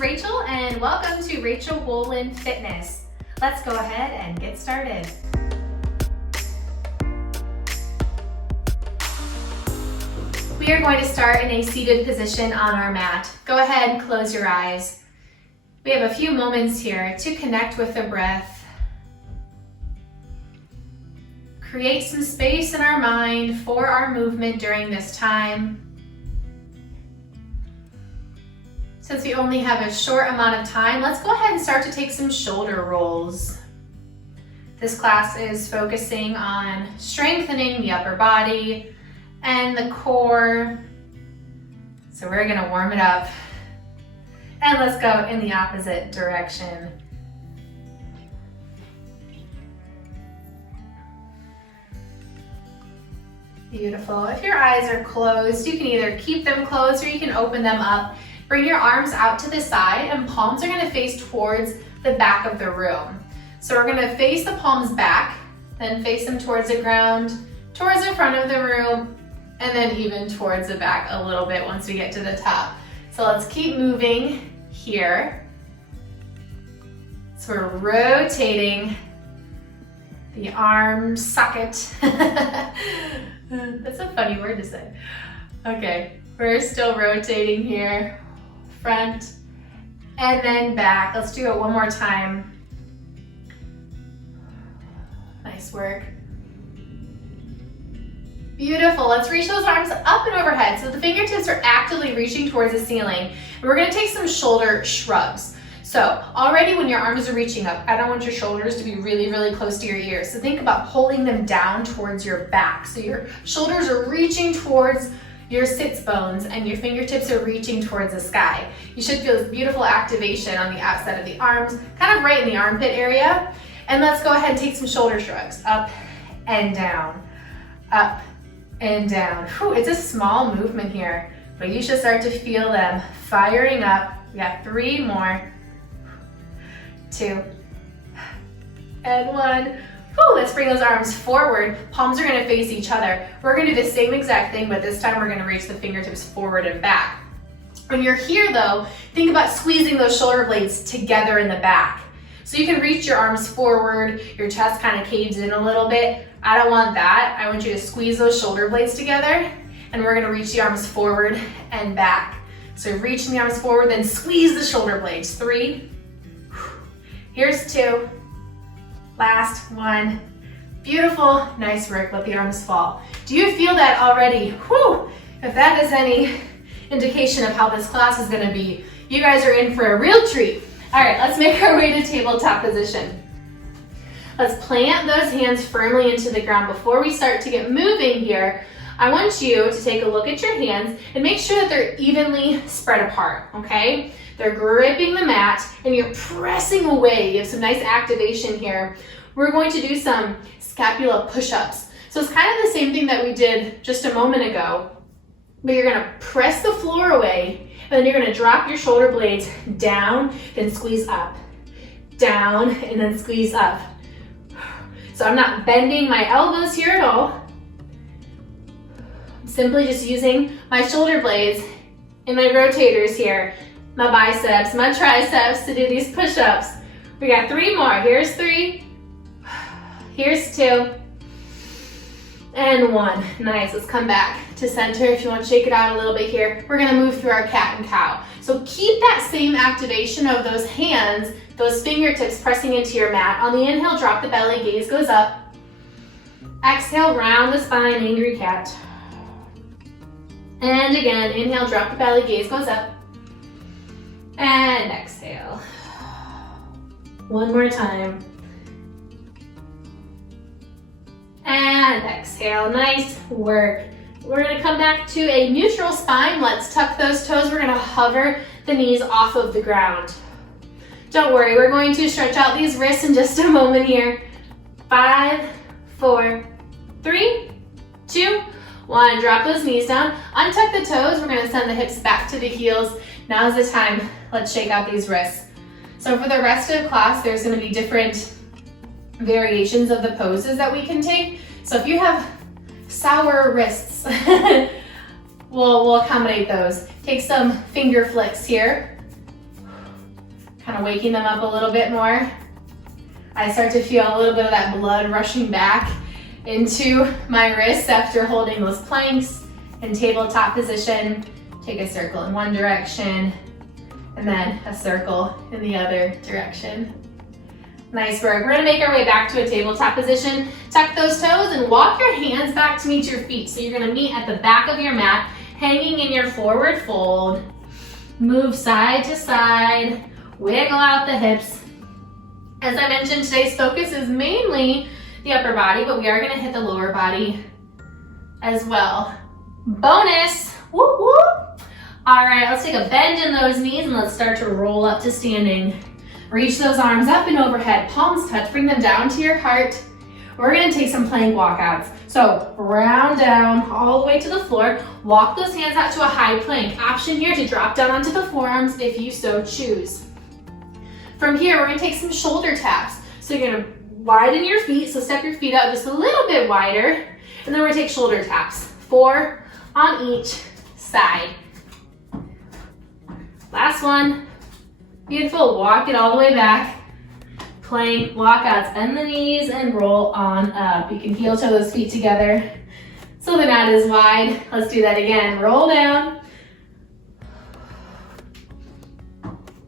Rachel and welcome to Rachel Wolin Fitness. Let's go ahead and get started. We are going to start in a seated position on our mat. Go ahead and close your eyes. We have a few moments here to connect with the breath. Create some space in our mind for our movement during this time. Since we only have a short amount of time, let's go ahead and start to take some shoulder rolls. This class is focusing on strengthening the upper body and the core. So we're gonna warm it up. And let's go in the opposite direction. Beautiful. If your eyes are closed, you can either keep them closed or you can open them up. Bring your arms out to the side and palms are gonna face towards the back of the room. So we're gonna face the palms back, then face them towards the ground, towards the front of the room, and then even towards the back a little bit once we get to the top. So let's keep moving here. So we're rotating the arm socket. That's a funny word to say. Okay, we're still rotating here. Front and then back. Let's do it one more time. Nice work. Beautiful. Let's reach those arms up and overhead. So the fingertips are actively reaching towards the ceiling. And we're going to take some shoulder shrugs. So already when your arms are reaching up, I don't want your shoulders to be really, really close to your ears. So think about holding them down towards your back. So your shoulders are reaching towards your sits bones and your fingertips are reaching towards the sky. You should feel this beautiful activation on the outside of the arms, kind of right in the armpit area. And let's go ahead and take some shoulder shrugs. Up and down, up and down. Whew, it's a small movement here, but you should start to feel them firing up. We got 3 more. 2 and 1. Whew, let's bring those arms forward. Palms are gonna face each other. We're gonna do the same exact thing, but this time we're gonna reach the fingertips forward and back. When you're here though, think about squeezing those shoulder blades together in the back. So you can reach your arms forward, your chest kind of caves in a little bit. I don't want that. I want you to squeeze those shoulder blades together and we're gonna reach the arms forward and back. So reaching the arms forward, then squeeze the shoulder blades. 3, here's 2. Last 1. Beautiful, nice work. Let the arms fall. Do you feel that already? Whew! If that is any indication of how this class is gonna be, you guys are in for a real treat. All right, let's make our way to tabletop position. Let's plant those hands firmly into the ground. Before we start to get moving here, I want you to take a look at your hands and make sure that they're evenly spread apart, okay? They're gripping the mat and you're pressing away. You have some nice activation here. We're going to do some scapula push-ups. So it's kind of the same thing that we did just a moment ago, but you're gonna press the floor away and then you're gonna drop your shoulder blades down, then squeeze up, down, and then squeeze up. So I'm not bending my elbows here at all. I'm simply just using my shoulder blades and my rotators here, my biceps, my triceps to do these push-ups. We got 3 more. Here's 3, here's 2, and 1. Nice, let's come back to center. If you want to shake it out a little bit here, we're gonna move through our cat and cow. So keep that same activation of those hands, those fingertips pressing into your mat. On the inhale, drop the belly, gaze goes up. Exhale, round the spine, angry cat. And again, inhale, drop the belly, gaze goes up. And exhale. One more time. And exhale, nice work. We're gonna come back to a neutral spine. Let's tuck those toes. We're gonna hover the knees off of the ground. Don't worry, we're going to stretch out these wrists in just a moment here. 5, 4, 3, 2, 1. Drop those knees down. Untuck the toes. We're gonna send the hips back to the heels. Now's the time. Let's shake out these wrists. So for the rest of the class, there's gonna be different variations of the poses that we can take. So if you have sour wrists, we'll accommodate those. Take some finger flicks here. kind of waking them up a little bit more. I start to feel a little bit of that blood rushing back into my wrists after holding those planks in tabletop position. Take a circle in one direction and then a circle in the other direction. Nice work. We're gonna make our way back to a tabletop position. Tuck those toes and walk your hands back to meet your feet. So you're gonna meet at the back of your mat, hanging in your forward fold. Move side to side, wiggle out the hips. As I mentioned, today's focus is mainly the upper body, but we are gonna hit the lower body as well. Bonus, whoop whoop. All right, let's take a bend in those knees and let's start to roll up to standing. Reach those arms up and overhead, palms touch, bring them down to your heart. We're gonna take some plank walkouts. So round down all the way to the floor, walk those hands out to a high plank. Option here to drop down onto the forearms if you so choose. From here, we're gonna take some shoulder taps. So you're gonna widen your feet, so step your feet out just a little bit wider, and then we're gonna take shoulder taps. 4 on each side. Last one. Beautiful, walk it all the way back. Plank walkouts, bend the knees and roll on up. You can heel toe those feet together so they're not as wide. Let's do that again. Roll down.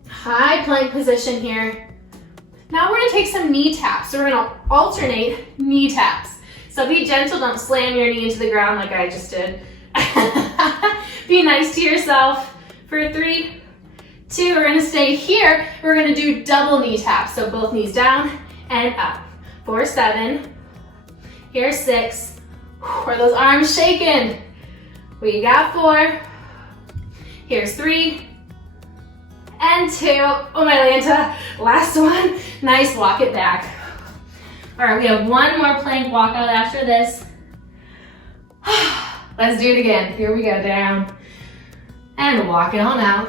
High plank position here. Now we're gonna take some knee taps. So we're gonna alternate knee taps. So be gentle, don't slam your knee into the ground like I just did. Be nice to yourself. For 3, 2, we're gonna stay here. We're gonna do double knee taps. So both knees down and up. 4, 7, here's 6. Are those arms shaking? We got 4. Here's 3 and 2. Oh my Lanta, last one. Nice, walk it back. All right, we have one more plank walkout after this. Let's do it again. Here we go, down and walk it on out.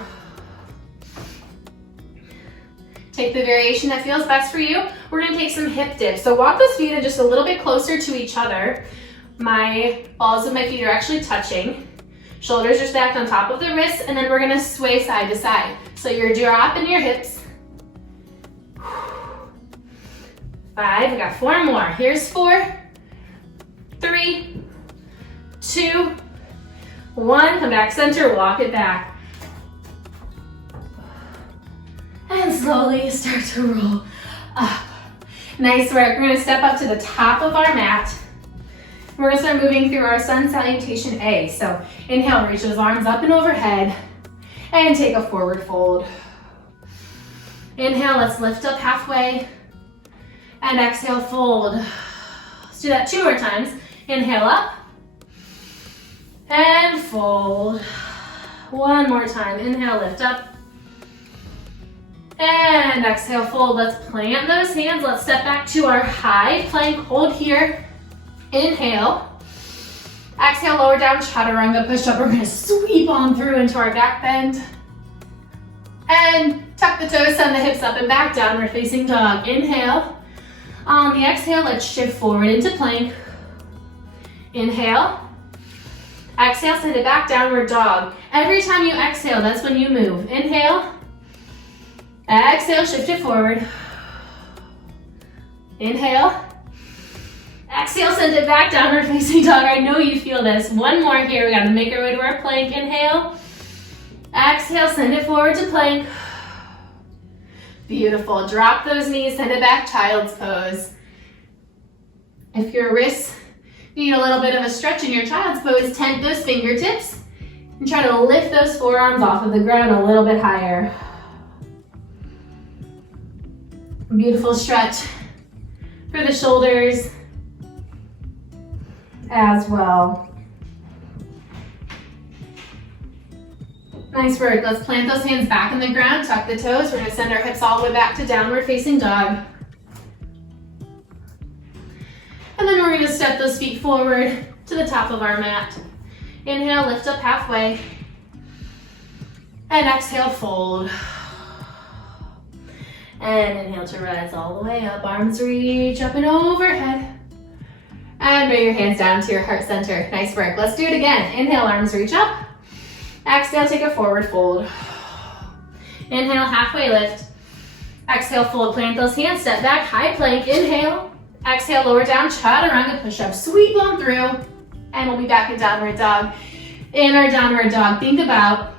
Take the variation that feels best for you. We're gonna take some hip dips. So walk those feet in just a little bit closer to each other. My balls of my feet are actually touching. Shoulders are stacked on top of the wrists, and then we're gonna sway side to side. So you're dropping your hips. 5, we got 4 more. Here's 4, 3, 2, 1. Come back center, walk it back. And slowly start to roll up. Nice work. We're gonna step up to the top of our mat. We're gonna start moving through our sun salutation A. So inhale, reach those arms up and overhead, and take a forward fold. Inhale, let's lift up halfway, and exhale, fold. Let's do that 2 more times. Inhale up, and fold. 1 more time. Inhale, lift up, and exhale, fold. Let's plant those hands. Let's step back to our high plank. Hold here. Inhale. Exhale, lower down, chaturanga push-up. We're gonna sweep on through into our back bend. And tuck the toes, send the hips up and back, downward facing dog. Inhale. On the exhale, let's shift forward into plank. Inhale. Exhale, send it back, downward dog. Every time you exhale, that's when you move. Inhale. Exhale, shift it forward. Inhale. Exhale, send it back, downward facing dog. I know you feel this. 1 more here. We gotta make our way to our plank. Inhale. Exhale, send it forward to plank. Beautiful. Drop those knees, send it back, child's pose. If your wrists need a little bit of a stretch in your child's pose, tent those fingertips and try to lift those forearms off of the ground a little bit higher. Beautiful stretch for the shoulders as well. Nice work. Let's plant those hands back in the ground, tuck the toes. We're gonna send our hips all the way back to downward facing dog. And then we're gonna step those feet forward to the top of our mat. Inhale, lift up halfway. And exhale, fold. And inhale to rise all the way up. Arms reach up and overhead. And bring your hands down to your heart center. Nice work. Let's do it again. Inhale, arms reach up. Exhale, take a forward fold. Inhale, halfway lift. Exhale, fold, plant those hands, step back, high plank, inhale. Exhale, lower down, chaturanga push-up, sweep on through, and we'll be back in downward dog. In our downward dog, think about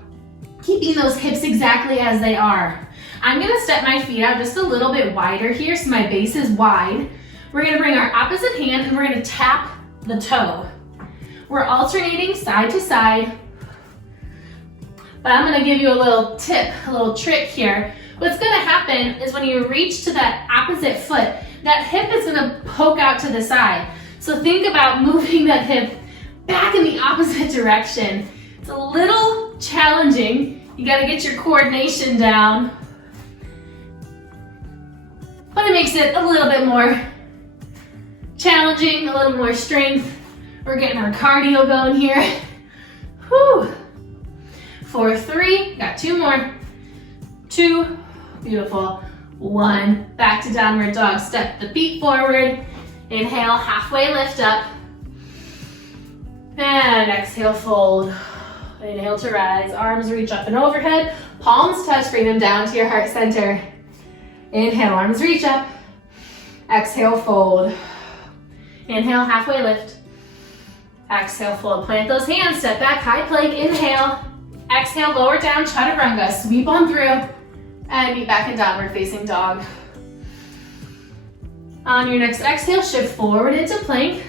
keeping those hips exactly as they are. I'm gonna step my feet out just a little bit wider here so my base is wide. We're gonna bring our opposite hand and we're gonna tap the toe. We're alternating side to side, but I'm gonna give you a little tip, a little trick here. What's gonna happen is when you reach to that opposite foot, that hip is gonna poke out to the side. So think about moving that hip back in the opposite direction. It's a little challenging. You gotta get your coordination down, but it makes it a little bit more challenging, a little more strength. We're getting our cardio going here. Whew. 4, 3, got 2 more. 2, beautiful. 1, back to downward dog. Step the feet forward. Inhale, halfway lift up. And exhale, fold. Inhale to rise, arms reach up and overhead. Palms touch, bring them down to your heart center. Inhale, arms reach up. Exhale, fold. Inhale, halfway lift. Exhale, fold. Plant those hands, step back, high plank, inhale. Exhale, lower down, chaturanga, sweep on through, and be back in downward facing dog. On your next exhale, shift forward into plank.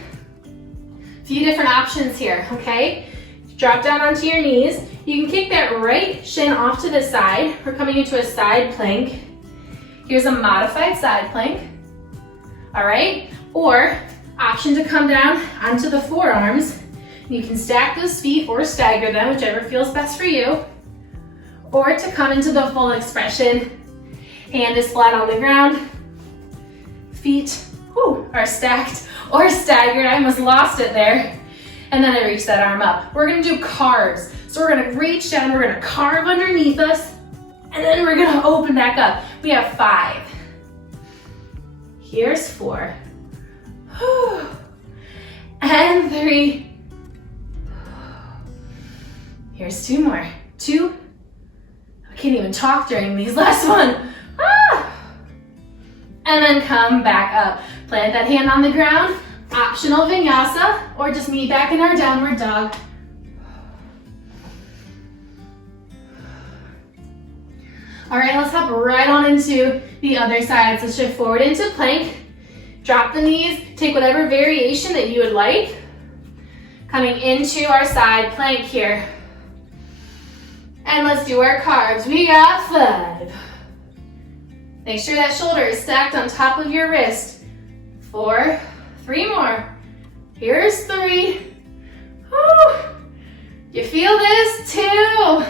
Few different options here, okay? Drop down onto your knees. You can kick that right shin off to the side. We're coming into a side plank. Here's a modified side plank, all right? Or option to come down onto the forearms. You can stack those feet or stagger them, whichever feels best for you. Or to come into the full expression. Hand is flat on the ground. Feet are stacked or staggered. I almost lost it there. And then I reach that arm up. We're gonna do carves. So we're gonna reach down, we're gonna carve underneath us, and then we're gonna open back up. We have 5. Here's 4. And 3. Here's 2 more. 2. I can't even talk during these. Last one. And then come back up. Plant that hand on the ground. Optional vinyasa, or just meet back in our downward dog. All right, let's hop right on into the other side. So shift forward into plank. Drop the knees. Take whatever variation that you would like. Coming into our side plank here. And let's do our carves. We got 5. Make sure that shoulder is stacked on top of your wrist. 4, 3 more. Here's 3. Woo. You feel this? 2.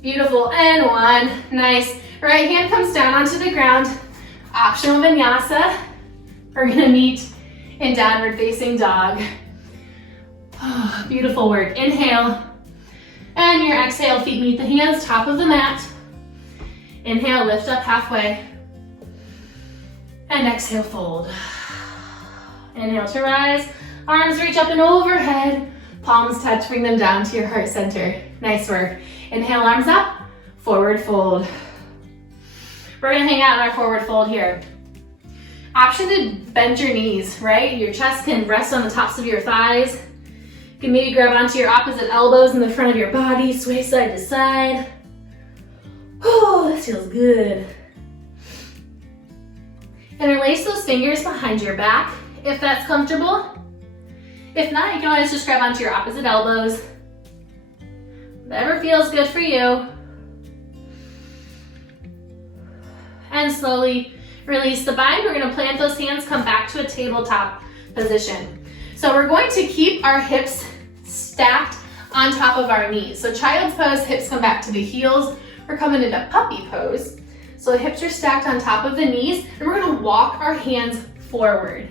Beautiful, and 1. Nice. Right hand comes down onto the ground. Optional vinyasa. We're gonna meet in downward facing dog. Beautiful work. Inhale. And your exhale, feet meet the hands, top of the mat. Inhale, lift up halfway. And exhale, fold. Inhale to rise. Arms reach up and overhead. Palms touch, bring them down to your heart center. Nice work. Inhale, arms up, forward fold. We're gonna hang out in our forward fold here. Option to bend your knees, right? Your chest can rest on the tops of your thighs. You can maybe grab onto your opposite elbows in the front of your body, sway side to side. Oh, this feels good. Interlace those fingers behind your back if that's comfortable. If not, you can always just grab onto your opposite elbows. Whatever feels good for you. And slowly release the bind. We're gonna plant those hands, come back to a tabletop position. So we're going to keep our hips stacked on top of our knees. So child's pose, hips come back to the heels. We're coming into puppy pose. So the hips are stacked on top of the knees, and we're gonna walk our hands forward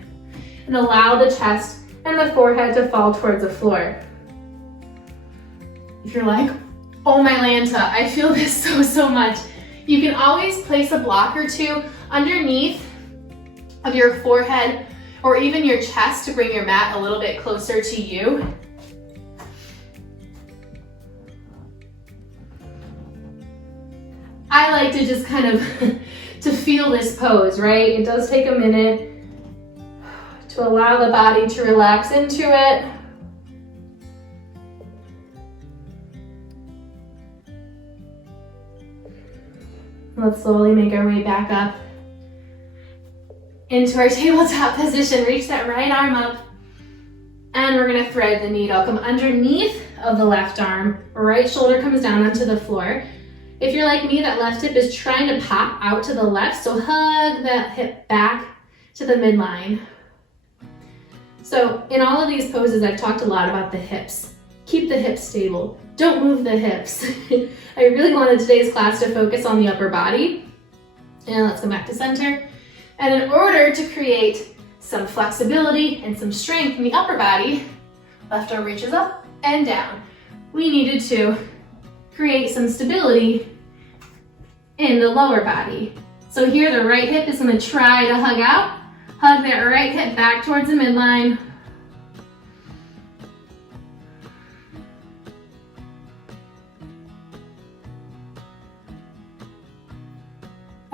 and allow the chest and the forehead to fall towards the floor. If you're like, oh my Lanta, I feel this so much, you can always place a block or 2 underneath of your forehead or even your chest to bring your mat a little bit closer to you. I like to just kind of to feel this pose, right? It does take a minute to allow the body to relax into it. Let's slowly make our way back up into our tabletop position. Reach that right arm up, and we're gonna thread the needle. Come underneath of the left arm, right shoulder comes down onto the floor. If you're like me, that left hip is trying to pop out to the left, so hug that hip back to the midline. So in all of these poses, I've talked a lot about the hips. Keep the hips stable. Don't move the hips. I really wanted today's class to focus on the upper body. And let's come back to center. And in order to create some flexibility and some strength in the upper body, left arm reaches up and down. We needed to create some stability in the lower body. So here the right hip is going to try to hug out. Hug that right hip back towards the midline.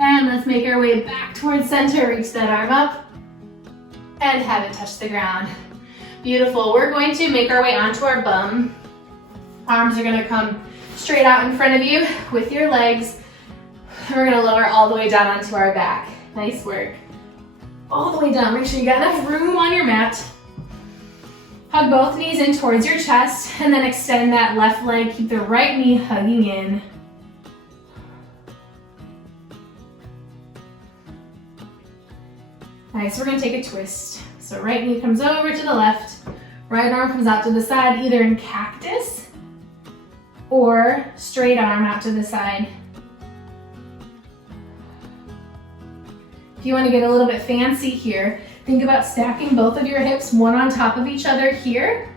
And let's make our way back towards center. Reach that arm up and have it touch the ground. Beautiful. We're going to make our way onto our bum. Arms are going to come straight out in front of you with your legs. We're going to lower all the way down onto our back. Nice work. All the way down. Make sure you got enough room on your mat. Hug both knees in towards your chest and then extend that left leg. Keep the right knee hugging in. Nice, we're gonna take a twist. So right knee comes over to the left, right arm comes out to the side, either in cactus or straight arm out to the side. If you wanna get a little bit fancy here, think about stacking both of your hips one on top of each other here,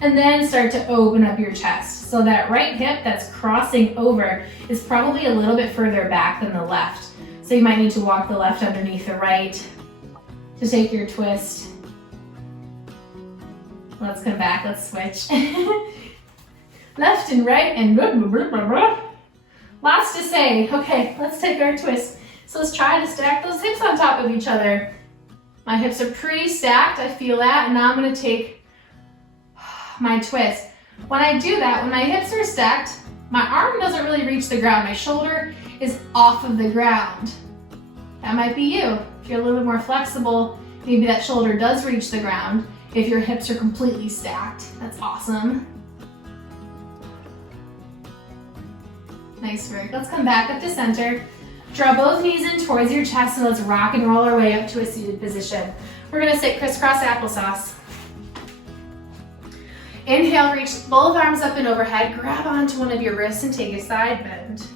and then start to open up your chest. So that right hip that's crossing over is probably a little bit further back than the left. So you might need to walk the left underneath the right to take your twist. Let's come back, let's switch. Left and right and lots to say. Okay, let's take our twist. So let's try to stack those hips on top of each other. My hips are pretty stacked, I feel that, and now I'm gonna take my twist. When I do that, when my hips are stacked, my arm doesn't really reach the ground. My shoulder is off of the ground. That might be you. If you're a little bit more flexible, maybe that shoulder does reach the ground. If your hips are completely stacked, that's awesome. Nice work. Let's come back up to center. Draw both knees in towards your chest and let's rock and roll our way up to a seated position. We're gonna sit crisscross applesauce. Inhale, reach both arms up and overhead. Grab onto one of your wrists and take a side bend.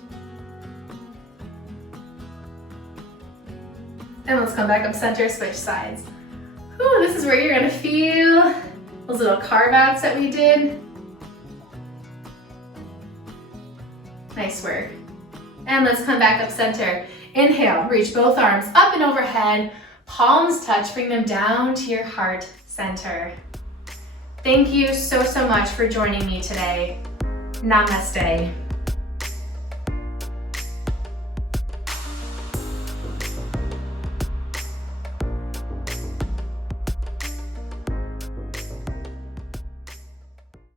And let's come back up center, switch sides. Whew, this is where you're gonna feel those little carve outs that we did. Nice work. And let's come back up center. Inhale, reach both arms up and overhead. Palms touch, bring them down to your heart center. Thank you so much for joining me today. Namaste.